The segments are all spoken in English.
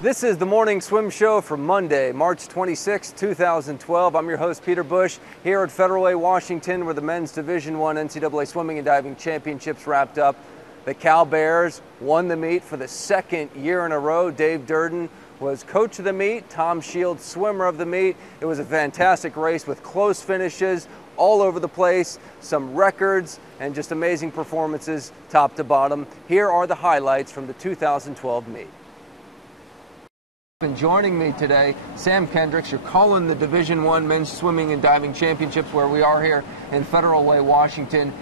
This is the Morning Swim Show for Monday, March 26, 2012. I'm your host, Peter Busch, here at Federal Way, Washington, where the men's Division I NCAA Swimming and Diving Championships wrapped up. The Cal Bears won the meet for the second year in a row. Dave Durden was coach of the meet, Tom Shields swimmer of the meet. It was a fantastic race with close finishes all over the place, some records, and just amazing performances top to bottom. Here are the highlights from the 2012 meet. And joining me today, Sam Kendricks. You're calling the Division I Men's Swimming and Diving Championships where we are here in Federal Way, Washington.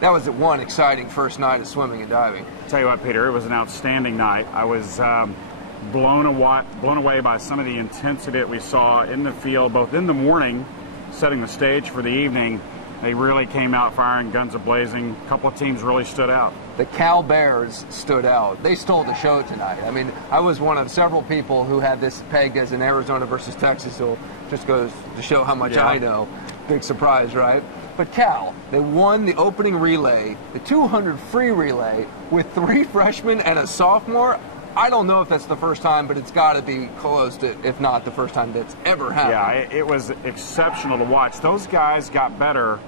That was one exciting first night of swimming and diving. I'll tell you what, Peter, it was an outstanding night. I was blown away by some of the intensity that we saw in the field, both in the morning, setting the stage for the evening. They really came out firing, guns a-blazing. A couple of teams really stood out. The Cal Bears stood out. They stole the show tonight. I mean, I was one of several people who had this pegged as an Arizona versus Texas, so just goes to show how much I know. Big surprise, right? But Cal, they won the opening relay, the 200 free relay, with 3 freshmen and a sophomore. I don't know if that's the first time, but it's got to be close to, if not the first time that's ever happened. Yeah, it was exceptional to watch. Those guys got better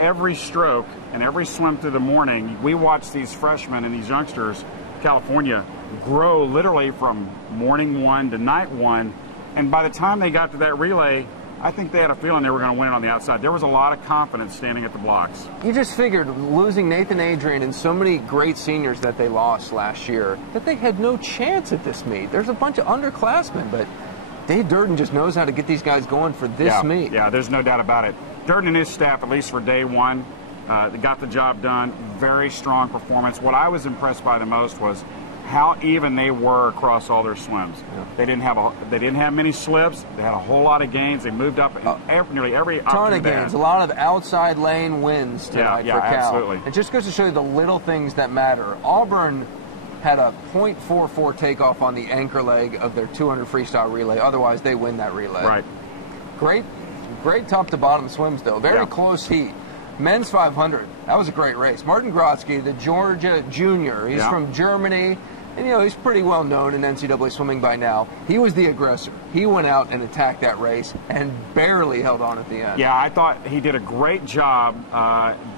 every stroke and every swim through the morning. We watched these freshmen and these youngsters, California, grow literally from morning one to night one. And by the time they got to that relay, I think they had a feeling they were going to win on the outside. There was a lot of confidence standing at the blocks. You just figured, losing Nathan Adrian and so many great seniors that they lost last year, that they had no chance at this meet. There's a bunch of underclassmen, but Dave Durden just knows how to get these guys going for this meet. Yeah, there's no doubt about it. Durden and his staff, at least for day one, they got the job done. Very strong performance. What I was impressed by the most was how even they were across all their swims. Yeah. They didn't have many slips. They had a whole lot of gains. They moved up in nearly every ton of gains. A lot of outside lane wins tonight for Cal. Absolutely. It just goes to show you the little things that matter. Auburn had a .44 takeoff on the anchor leg of their 200 freestyle relay. Otherwise, they win that relay. Right. Great top to bottom swims, though. Very close heat. Men's 500, that was a great race. Martin Grotzky, the Georgia junior, he's from Germany, and you know, he's pretty well known in NCAA swimming by now. He was the aggressor. He went out and attacked that race and barely held on at the end. Yeah, I thought he did a great job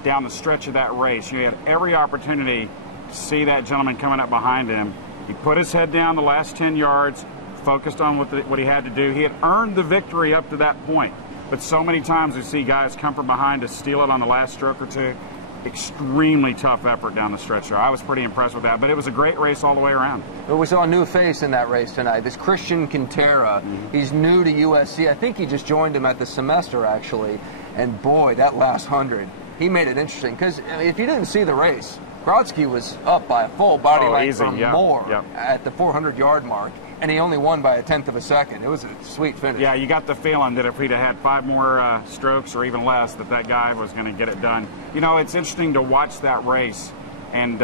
down the stretch of that race. You had every opportunity to see that gentleman coming up behind him. He put his head down the last 10 yards, focused on what he had to do. He had earned the victory up to that point. But so many times we see guys come from behind to steal it on the last stroke or two. Extremely tough effort down the stretch there. I was pretty impressed with that, but it was a great race all the way around. But we saw a new face in that race tonight, this Christian Quintera. He's new to USC. I think he just joined him at the semester, actually. And boy, that last 100, he made it interesting. Because if you didn't see the race, Grotzky was up by a full body length or more at the 400-yard mark. And he only won by 1/10 of a second. It was a sweet finish. Yeah, you got the feeling that if he'd have had 5 more strokes or even less, that guy was going to get it done. You know, it's interesting to watch that race. And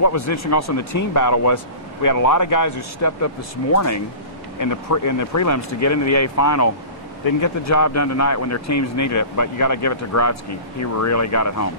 what was interesting also in the team battle was we had a lot of guys who stepped up this morning in the prelims to get into the A final. Didn't get the job done tonight when their teams needed it, but you got to give it to Grotzky. He really got it home.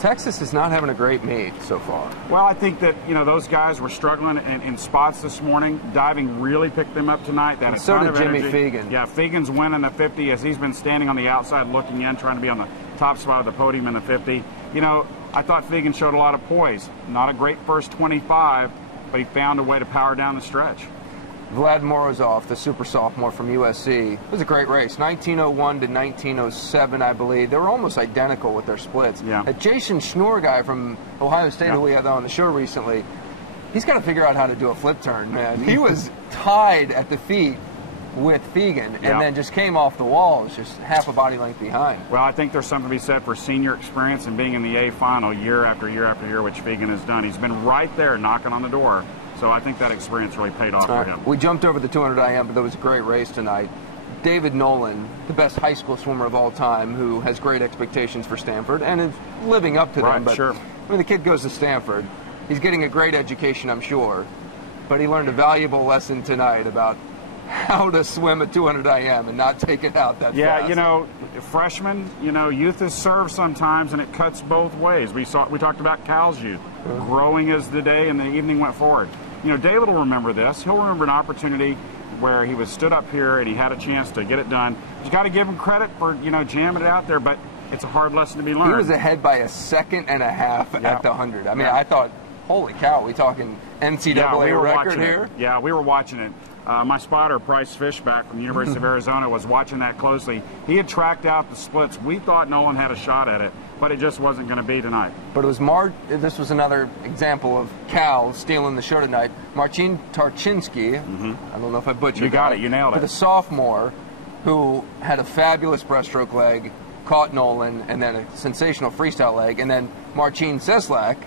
Texas is not having a great meet so far. Well, I think that, you know, those guys were struggling in spots this morning. Diving really picked them up tonight. That so did Jimmy Fegan. Yeah, Fegan's winning the 50 as he's been standing on the outside looking in, trying to be on the top spot of the podium in the 50. You know, I thought Fegan showed a lot of poise. Not a great first 25, but he found a way to power down the stretch. Vlad Morozov, the super sophomore from USC. It was a great race, 1901 to 1907, I believe. They were almost identical with their splits. Yeah. That Jason Schnur guy from Ohio State, who we had on the show recently, he's got to figure out how to do a flip turn, man. He was tied at the feet with Fegan and then just came off the wall. It was just half a body length behind. Well, I think there's something to be said for senior experience and being in the A final year after year after year, which Fegan has done. He's been right there knocking on the door. So I think that experience really paid off for him. We jumped over the 200 IM, but that was a great race tonight. David Nolan, the best high school swimmer of all time, who has great expectations for Stanford and is living up to them. But when the kid goes to Stanford, he's getting a great education, I'm sure. But he learned a valuable lesson tonight about how to swim at 200 IM and not take it out that fast. Yeah, you know, freshmen, you know, youth is served sometimes, and it cuts both ways. We talked about Cal's youth growing as the day and the evening went forward. You know, David will remember this. He'll remember an opportunity where he was stood up here and he had a chance to get it done. You got to give him credit for, you know, jamming it out there, but it's a hard lesson to be learned. He was ahead by a second and a half at the 100. I mean, I thought, holy cow, we talking NCAA record here? Yeah, we were watching it. My spotter, Bryce Fishback from the University of Arizona, was watching that closely. He had tracked out the splits. We thought Nolan had a shot at it, but it just wasn't going to be tonight. But it was this was another example of Cal stealing the show tonight. Marcin Tarczynski, I don't know if I butchered that. You got it, you nailed it. The sophomore who had a fabulous breaststroke leg, caught Nolan, and then a sensational freestyle leg, and then Marcin Cieslak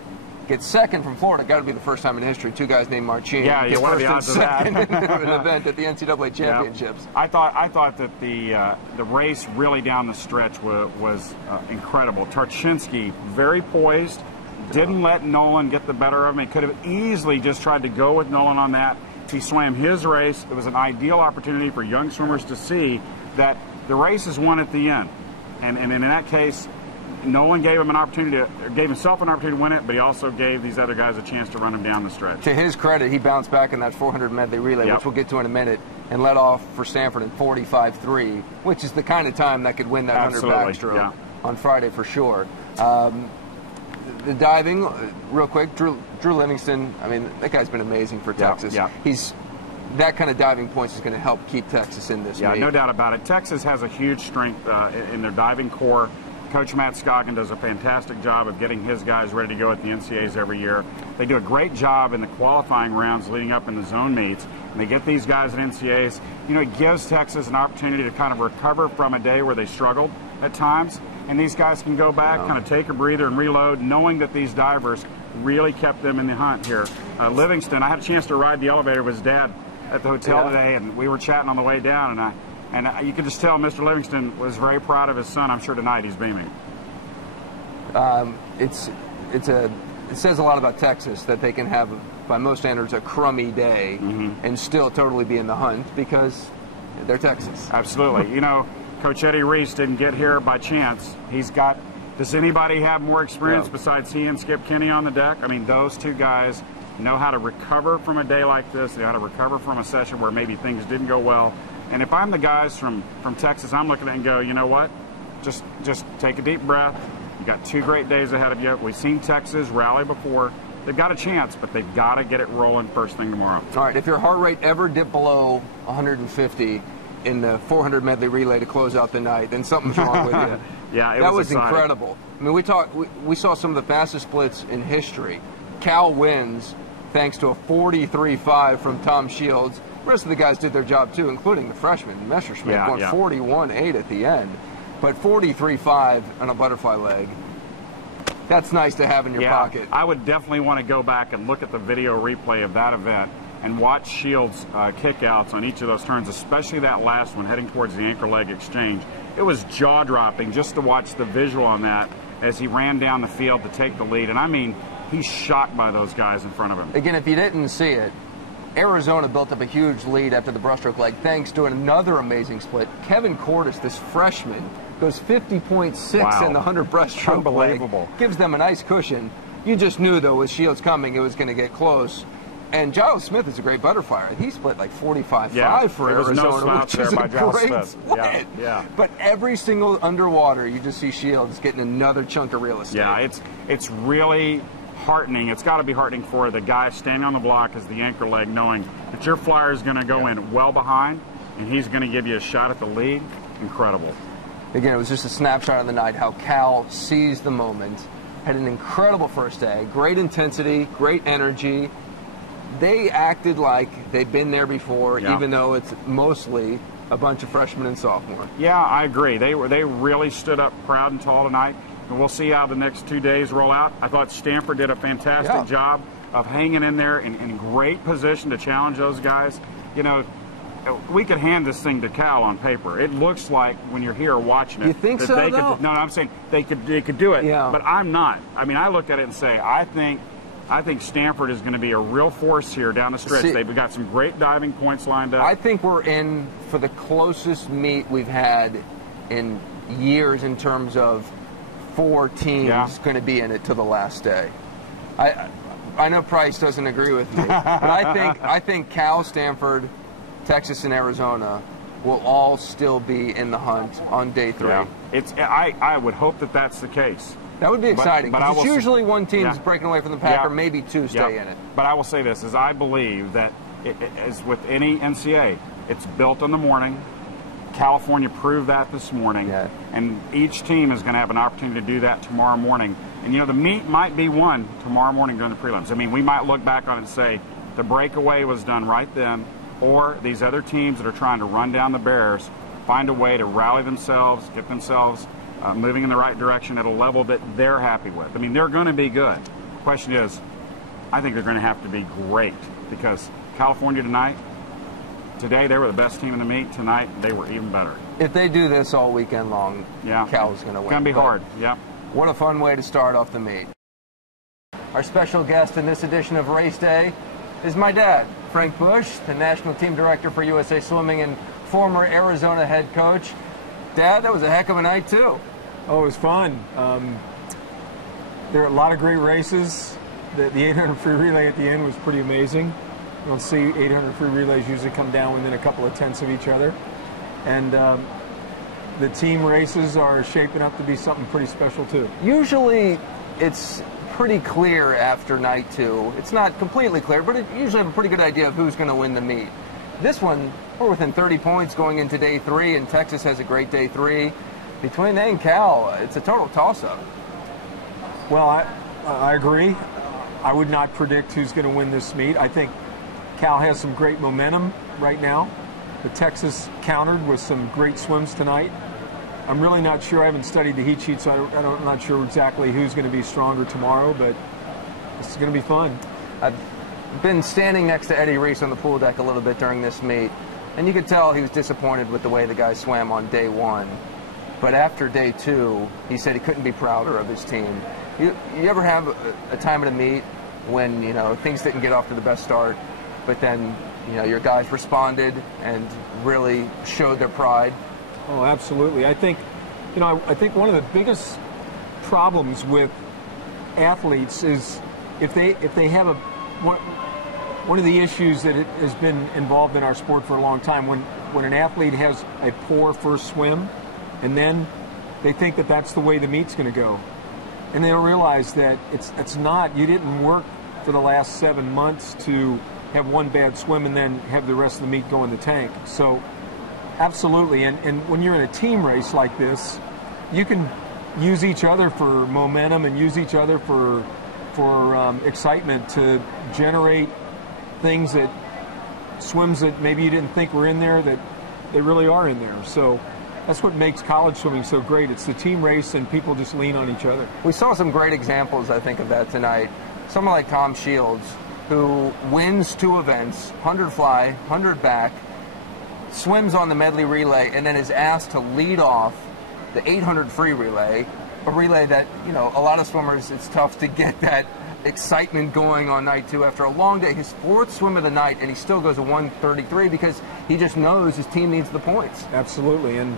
gets second from Florida. Got to be the first time in history 2 guys named Marcin. Yeah, what are the odds of that? In an event at the NCAA championships. Yeah. I thought that the race really down the stretch was incredible. Tarczynski, very poised, didn't let Nolan get the better of him. He could have easily just tried to go with Nolan on that. He swam his race. It was an ideal opportunity for young swimmers to see that the race is won at the end. And in that case, Nolan gave him an opportunity gave himself an opportunity to win it, but he also gave these other guys a chance to run him down the stretch. To his credit, he bounced back in that 400 medley relay, which we'll get to in a minute, and led off for Stanford in 45.3, which is the kind of time that could win that 100 backstroke on Friday for sure. The diving, real quick, Drew Livingston, I mean, that guy's been amazing for Texas. He's that kind of diving points is going to help keep Texas in this meet. No doubt about it. Texas has a huge strength in their diving core. Coach Matt Scoggin does a fantastic job of getting his guys ready to go at the NCAAs every year. They do a great job in the qualifying rounds leading up in the zone meets, and they get these guys at NCAAs. You know, it gives Texas an opportunity to kind of recover from a day where they struggled at times, and these guys can go back, kind of take a breather and reload, knowing that these divers really kept them in the hunt here. Livingston, I had a chance to ride the elevator with his dad at the hotel today, and we were chatting on the way down, and you could just tell Mr. Livingston was very proud of his son. I'm sure tonight he's beaming. It says a lot about Texas that they can have, by most standards, a crummy day and still totally be in the hunt because they're Texas. Absolutely. You know, Coach Eddie Reese didn't get here by chance. He's got. Does anybody have more experience besides he and Skip Kinney on the deck? I mean, those two guys know how to recover from a day like this. They know how to recover from a session where maybe things didn't go well. And if I'm the guys from Texas, I'm looking at it and go, you know what? Just take a deep breath. You got 2 great days ahead of you. We've seen Texas rally before. They've got a chance, but they've got to get it rolling first thing tomorrow. All right, if your heart rate ever dipped below 150 in the 400 medley relay to close out the night, then something's wrong with you. That was incredible. I mean, we saw some of the fastest splits in history. Cal wins thanks to a 43.5 from Tom Shields. The rest of the guys did their job too, including the freshman Messerschmitt, going 41.8 at the end. But 43.5 on a butterfly leg, that's nice to have in your pocket. I would definitely want to go back and look at the video replay of that event and watch Shields' kickouts on each of those turns, especially that last one heading towards the anchor leg exchange. It was jaw-dropping just to watch the visual on that as he ran down the field to take the lead. And I mean, he's shocked by those guys in front of him. Again, if you didn't see it, Arizona built up a huge lead after the breaststroke leg thanks to another amazing split. Kevin Cordes, this freshman, goes 50.6 in the 100 breaststroke Unbelievable. leg. Gives them a nice cushion. You just knew, though, with Shields coming, it was going to get close. And Giles Smith is a great butterflyer. He split like 45.5 for Arizona, which is a great split. But every single underwater, you just see Shields getting another chunk of real estate. Yeah, it's really heartening. It's got to be heartening for the guy standing on the block as the anchor leg, knowing that your flyer is going to go in well behind, and he's going to give you a shot at the lead. Incredible. Again, it was just a snapshot of the night, how Cal seized the moment, had an incredible first day, great intensity, great energy. They acted like they'd been there before, even though it's mostly a bunch of freshmen and sophomores. Yeah, I agree. They really stood up proud and tall tonight, and we'll see how the next 2 days roll out. I thought Stanford did a fantastic job of hanging in there in great position to challenge those guys. You know, we could hand this thing to Cal on paper. It looks like when you're here watching it. You think so, No, I'm saying they could do it, but I'm not. I mean, I looked at it and say, I think I think Stanford is going to be a real force here down the stretch. They've got some great diving points lined up. I think we're in for the closest meet we've had in years in terms of 4 teams going to be in it to the last day. I know Price doesn't agree with me, but I think Cal, Stanford, Texas, and Arizona will all still be in the hunt on day 3. Yeah. I would hope that that's the case. That would be exciting. But it's usually one team that's breaking away from the pack, or maybe 2 stay in it. But I will say this, is I believe that, as with any NCAA, it's built in the morning. California proved that this morning. Yeah. And each team is going to have an opportunity to do that tomorrow morning. And, the meet might be won tomorrow morning during the prelims. I mean, we might look back on it and say the breakaway was done right then, or these other teams that are trying to run down the Bears find a way to rally themselves, get themselves moving in the right direction at a level that they're happy with. I mean, they're going to be good. The question is, I think they're going to have to be great, because California today they were the best team in the meet. Tonight they were even better. If they do this all weekend long, Cal's going to win. It's going to be hard. What a fun way to start off the meet. Our special guest in this edition of Race Day is my dad, Frank Busch, the National Team Director for USA Swimming and former Arizona head coach. Dad, that was a heck of a night, too. Oh, it was fun. There were a lot of great races. The 800 free relay at the end was pretty amazing. You don't see 800 free relays usually come down within a couple of tenths of each other. And the team races are shaping up to be something pretty special, too. Usually it's pretty clear after night 2. It's not completely clear, but it usually have a pretty good idea of who's going to win the meet. This one, we're within 30 points going into day 3, and Texas has a great day 3. Between they and Cal, it's a total toss-up. Well, I agree. I would not predict who's going to win this meet. I think Cal has some great momentum right now. The Texas countered with some great swims tonight. I'm really not sure. I haven't studied the heat sheet, so I'm not sure exactly who's going to be stronger tomorrow, but it's going to be fun. I've been standing next to Eddie Reese on the pool deck a little bit during this meet, and you could tell he was disappointed with the way the guys swam on day 1. But after day 2, he said he couldn't be prouder of his team. You ever have a time at a meet when, things didn't get off to the best start, but then, your guys responded and really showed their pride? Oh, absolutely. I think, I think one of the biggest problems with athletes is if they have one of the issues that has been involved in our sport for a long time, when an athlete has a poor first swim, and then they think that that's the way the meet's going to go, and they don't realize that it's not. You didn't work for the last 7 months to have one bad swim and then have the rest of the meet go in the tank. So absolutely, and when you're in a team race like this, you can use each other for momentum and use each other for excitement to generate things swims that maybe you didn't think were in there, that they really are in there. So that's what makes college swimming so great. It's the team race, and people just lean on each other. We saw some great examples, I think, of that tonight. Someone like Tom Shields, who wins 2 events, 100 fly, 100 back, swims on the medley relay, and then is asked to lead off the 800 free relay, a relay that, a lot of swimmers, it's tough to get that excitement going on night 2 after a long day. His 4th swim of the night, and he still goes a 1:33 because he just knows his team needs the points. Absolutely, and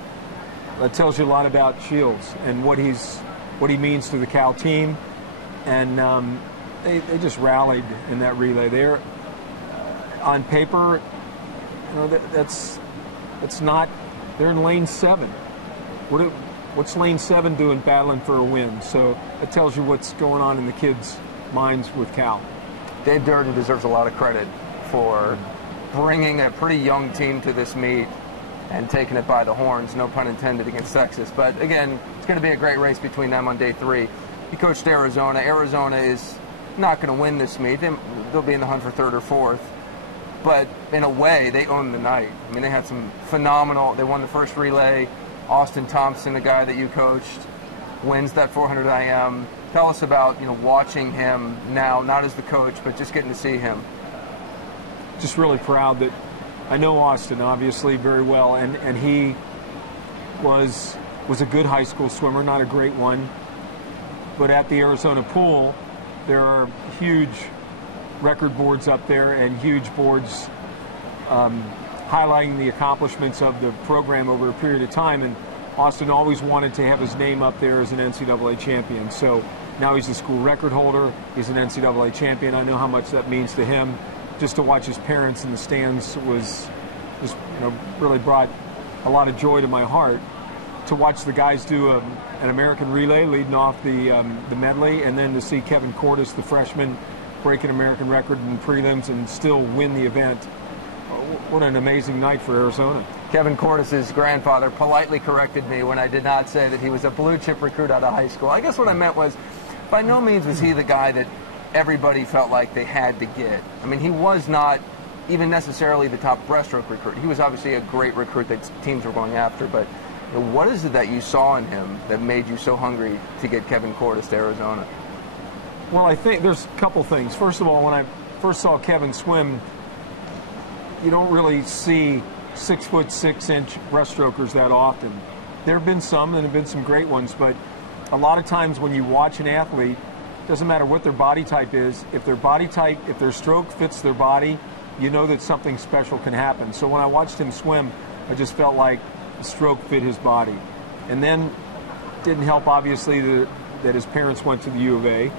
that tells you a lot about Shields and what he means to the Cal team. And they just rallied in that relay. They're on paper, that's not. They're in lane 7. What's lane 7 doing battling for a win? So it tells you what's going on in the kids' minds with Cal. Dave Durden deserves a lot of credit for bringing a pretty young team to this meet and taking it by the horns, no pun intended, against Texas. But again, it's going to be a great race between them on day 3. He coached Arizona. Arizona is not going to win this meet. They'll be in the hunt for 3rd or 4th. But in a way, they owned the night. I mean, they had some phenomenal. They won the first relay. Austin Thompson, the guy that you coached, wins that 400 IM. Tell us about watching him now, not as the coach, but just getting to see him. Just really proud that I know Austin obviously very well, and he was a good high school swimmer, not a great one, but at the Arizona pool there are huge record boards up there and huge boards highlighting the accomplishments of the program over a period of time, and Austin always wanted to have his name up there as an NCAA champion. So now he's the school record holder, he's an NCAA champion. I know how much that means to him. Just to watch his parents in the stands was just, really brought a lot of joy to my heart. To watch the guys do an American relay leading off the medley, and then to see Kevin Cordes, the freshman, break an American record in prelims and still win the event. What an amazing night for Arizona. Kevin Cordes' grandfather politely corrected me when I did not say that he was a blue chip recruit out of high school. I guess what I meant was, by no means was he the guy that everybody felt like they had to get. I mean, he was not even necessarily the top breaststroke recruit. He was obviously a great recruit that teams were going after, but what is it that you saw in him that made you so hungry to get Kevin Cordes to Arizona? Well, I think there's a couple things. First of all, when I first saw Kevin swim, you don't really see 6'6" breaststrokers that often. There have been some, and there have been some great ones, but a lot of times when you watch an athlete, doesn't matter what their body type is, if their stroke fits their body, you know that something special can happen. So when I watched him swim, I just felt like the stroke fit his body. And then didn't help, obviously, that his parents went to the U of A,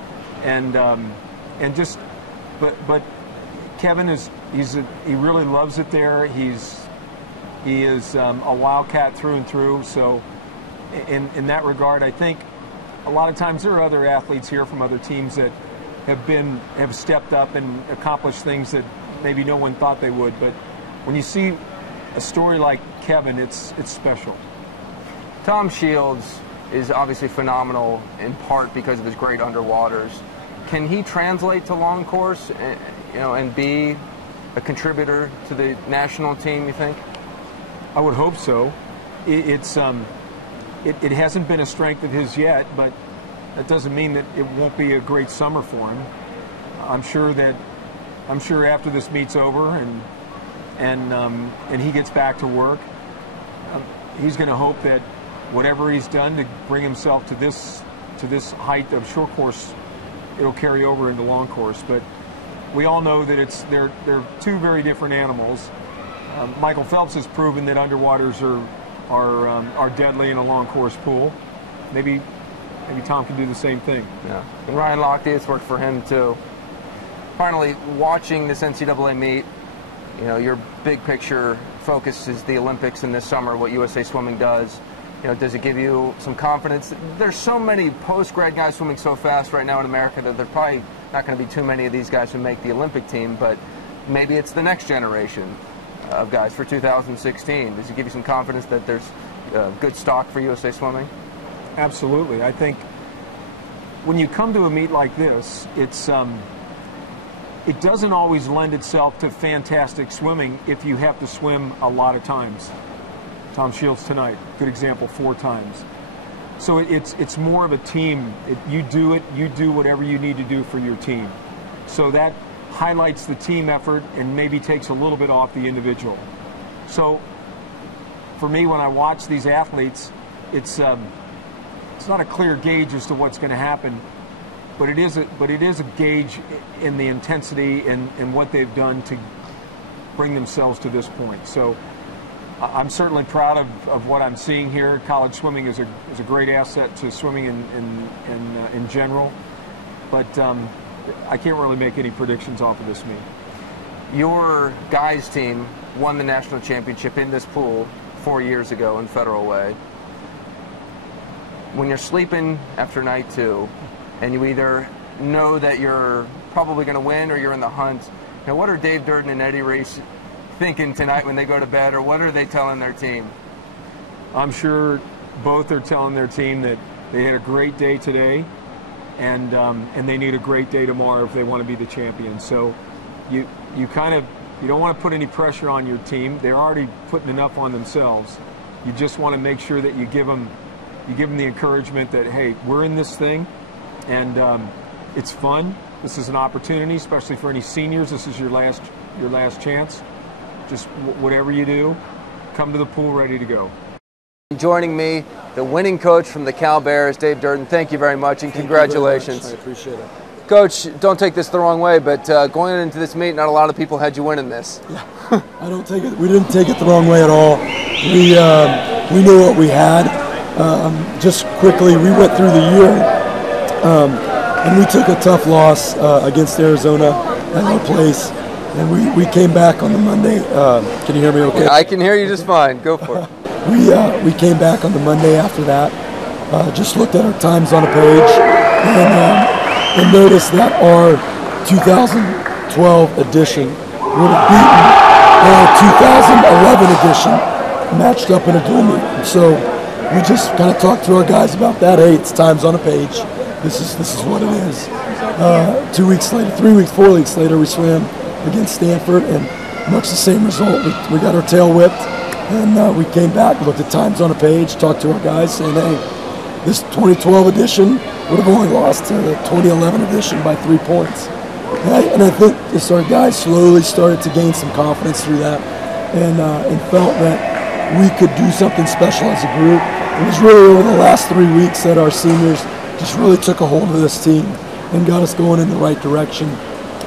but Kevin he really loves it there. He is a Wildcat through and through. So in that regard, I think a lot of times there are other athletes here from other teams that have stepped up and accomplished things that maybe no one thought they would. But when you see a story like Kevin, it's special. Tom Shields is obviously phenomenal in part because of his great underwaters. Can he translate to long course, and be a contributor to the national team, you think? I would hope so. It hasn't been a strength of his yet, but that doesn't mean that it won't be a great summer for him. I'm sure after this meet's over and he gets back to work, he's going to hope that whatever he's done to bring himself to this height of short course, it'll carry over into long course. But we all know that they're two very different animals. Michael Phelps has proven that underwaters are deadly in a long course pool. Maybe Tom can do the same thing. Yeah. And Ryan Lochte, it's worked for him too. Finally, watching this NCAA meet, your big picture focus is the Olympics in this summer, what USA Swimming does. Does it give you some confidence? There's so many post-grad guys swimming so fast right now in America that there are probably not going to be too many of these guys who make the Olympic team, but maybe it's the next generation of guys for 2016. Does it give you some confidence that there's good stock for USA Swimming? Absolutely. I think when you come to a meet like this, it doesn't always lend itself to fantastic swimming if you have to swim a lot of times. Tom Shields tonight, good example, 4 times. So it's more of a team. You do whatever you need to do for your team. So that highlights the team effort and maybe takes a little bit off the individual. So for me, when I watch these athletes, it's not a clear gauge as to what's going to happen, but it is a gauge in the intensity and what they've done to bring themselves to this point. So I'm certainly proud of what I'm seeing here. College swimming is a great asset to swimming in general, but I can't really make any predictions off of this meet. Your guys' team won the national championship in this pool 4 years ago in Federal Way. When you're sleeping after night 2, and you either know that you're probably going to win or you're in the hunt, what are Dave Durden and Eddie Reese thinking tonight when they go to bed, or what are they telling their team? I'm sure both are telling their team that they had a great day today, and they need a great day tomorrow if they want to be the champion. So you don't want to put any pressure on your team. They're already putting enough on themselves. You just want to make sure that you give them the encouragement that, hey, we're in this thing, and it's fun. This is an opportunity, especially for any seniors. This is your last chance. Just whatever you do, come to the pool ready to go. Joining me, the winning coach from the Cal Bears, Dave Durden. Thank you very much, and congratulations. I appreciate it. Coach, don't take this the wrong way, but going into this meet, not a lot of people had you winning this. Yeah, I don't take it. We didn't take it the wrong way at all. We knew what we had. Just quickly, we went through the year, and we took a tough loss against Arizona at our place, and we came back on the Monday. Can you hear me okay? Yeah, I can hear you just fine. Go for it. We came back on the Monday after that, just looked at our times on a page, and noticed that our 2012 edition would have beaten our 2011 edition matched up in a dual meet. So we just kind of talked to our guys about that. Hey, it's times on a page. This is what it is. 2 weeks later, 3 weeks, 4 weeks later, we swam against Stanford, and much the same result. We got our tail whipped, and we came back, looked at times on a page, talked to our guys, saying, hey, this 2012 edition would have only lost to the 2011 edition by 3 points. And I think just our guys slowly started to gain some confidence through that, and felt that we could do something special as a group. It was really over the last 3 weeks that our seniors just really took a hold of this team and got us going in the right direction.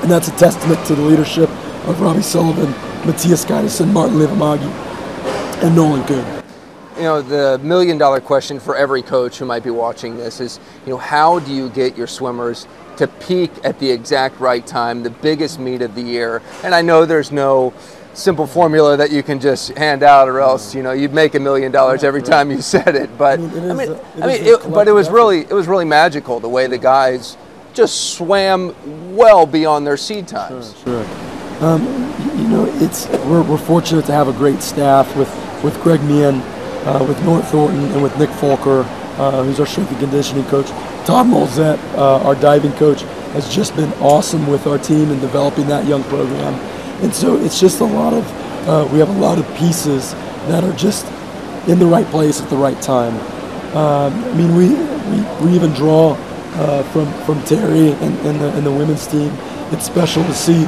And that's a testament to the leadership of Robbie Sullivan, Matthias Geidison, Martin Livamagi, and Nolan Kuhn. You know, the million-dollar question for every coach who might be watching this is, how do you get your swimmers to peak at the exact right time, the biggest meet of the year? And I know there's no simple formula that you can just hand out, or else you'd make $1 million every time you said it. But it was really magical the way the guys just swam well beyond their seed times. Sure. We're fortunate to have a great staff with Greg Meehan, with North Thornton, and with Nick Folker, who's our strength and conditioning coach. Todd Molzette, our diving coach, has just been awesome with our team in developing that young program. And so it's just we have a lot of pieces that are just in the right place at the right time. We even draw from Terry and the women's team. It's special to see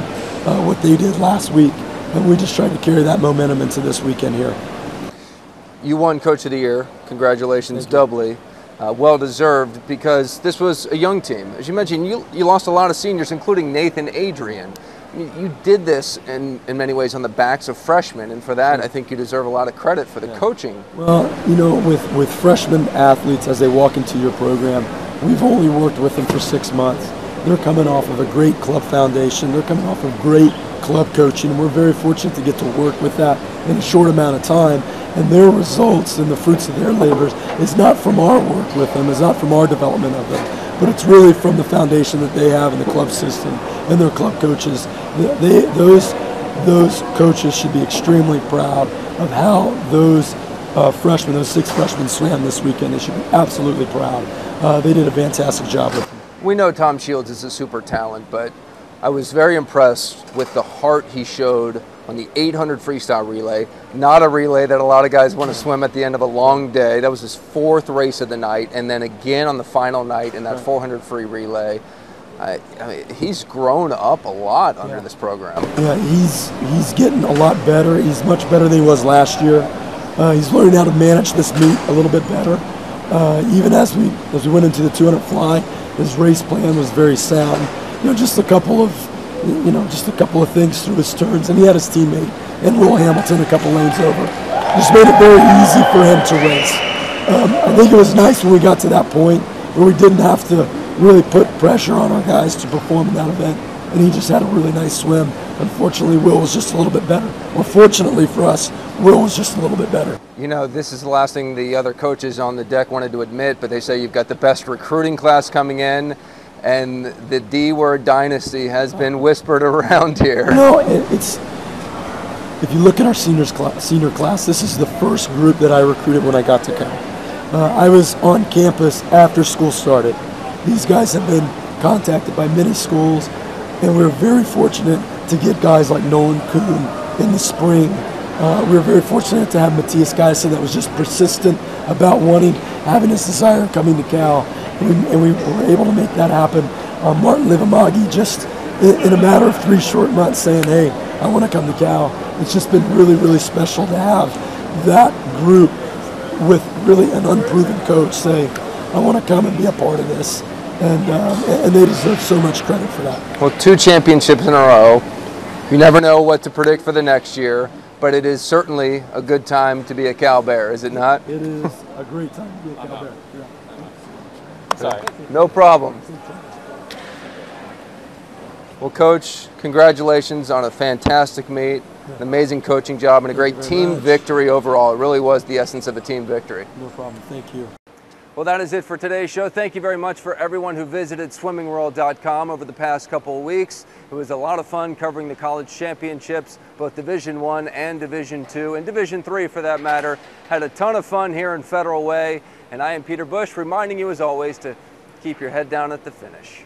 what they did last week, and we just tried to carry that momentum into this weekend here. You won Coach of the Year. Congratulations, doubly. Well deserved, because this was a young team. As you mentioned, you lost a lot of seniors, including Nathan Adrian. You did this in many ways on the backs of freshmen, and for that, I think you deserve a lot of credit for the coaching. Well, with freshman athletes, as they walk into your program, we've only worked with them for 6 months. They're coming off of a great club foundation. They're coming off of great club coaching, and we're very fortunate to get to work with that in a short amount of time. And their results and the fruits of their labors is not from our work with them, is not from our development of them, but it's really from the foundation that they have in the club system and their club coaches. Those coaches should be extremely proud of how those freshmen, those 6 freshmen swam this weekend. They should be absolutely proud. They did a fantastic job with them. We know Tom Shields is a super talent, but I was very impressed with the heart he showed on the 800 freestyle relay. Not a relay that a lot of guys want to swim at the end of a long day. That was his 4th race of the night, and then again on the final night in that 400 free relay. He's grown up a lot under this program. Yeah, he's getting a lot better. He's much better than he was last year. He's learning how to manage this meet a little bit better. Even as we went into the 200 fly, his race plan was very sound. Just a couple of things through his turns, and he had his teammate and Will Hamilton a couple lanes over. Just made it very easy for him to race. I think it was nice when we got to that point where we didn't have to really put pressure on our guys to perform in that event, and he just had a really nice swim. Unfortunately, Will was just a little bit better. Or fortunately for us, Will was just a little bit better. This is the last thing the other coaches on the deck wanted to admit, but they say you've got the best recruiting class coming in, and the D-word dynasty has been whispered around here. If you look at our senior class, this is the first group that I recruited when I got to Cal. I was on campus after school started. These guys have been contacted by many schools, and we're very fortunate to get guys like Nolan Kuhn in the spring. We were very fortunate to have Matthias Geidison that was just persistent about having his desire coming to Cal, and we were able to make that happen. Martin Livamagi, just in a matter of 3 short months, saying, hey, I want to come to Cal. It's just been really, really special to have that group with really an unproven coach say, I want to come and be a part of this. and they deserve so much credit for that. Well, 2 championships in a row. You never know what to predict for the next year, but it is certainly a good time to be a Cal Bear, is it not? It is a great time to be a Cal Bear. Yeah. Sorry. No problem. Well, Coach, congratulations on a fantastic meet, an amazing coaching job, and a great team victory overall. It really was the essence of a team victory. No problem. Thank you. Well, that is it for today's show. Thank you very much for everyone who visited swimmingworld.com over the past couple of weeks. It was a lot of fun covering the college championships, both Division I and Division II, and Division III for that matter. Had a ton of fun here in Federal Way, and I am Peter Busch, reminding you as always to keep your head down at the finish.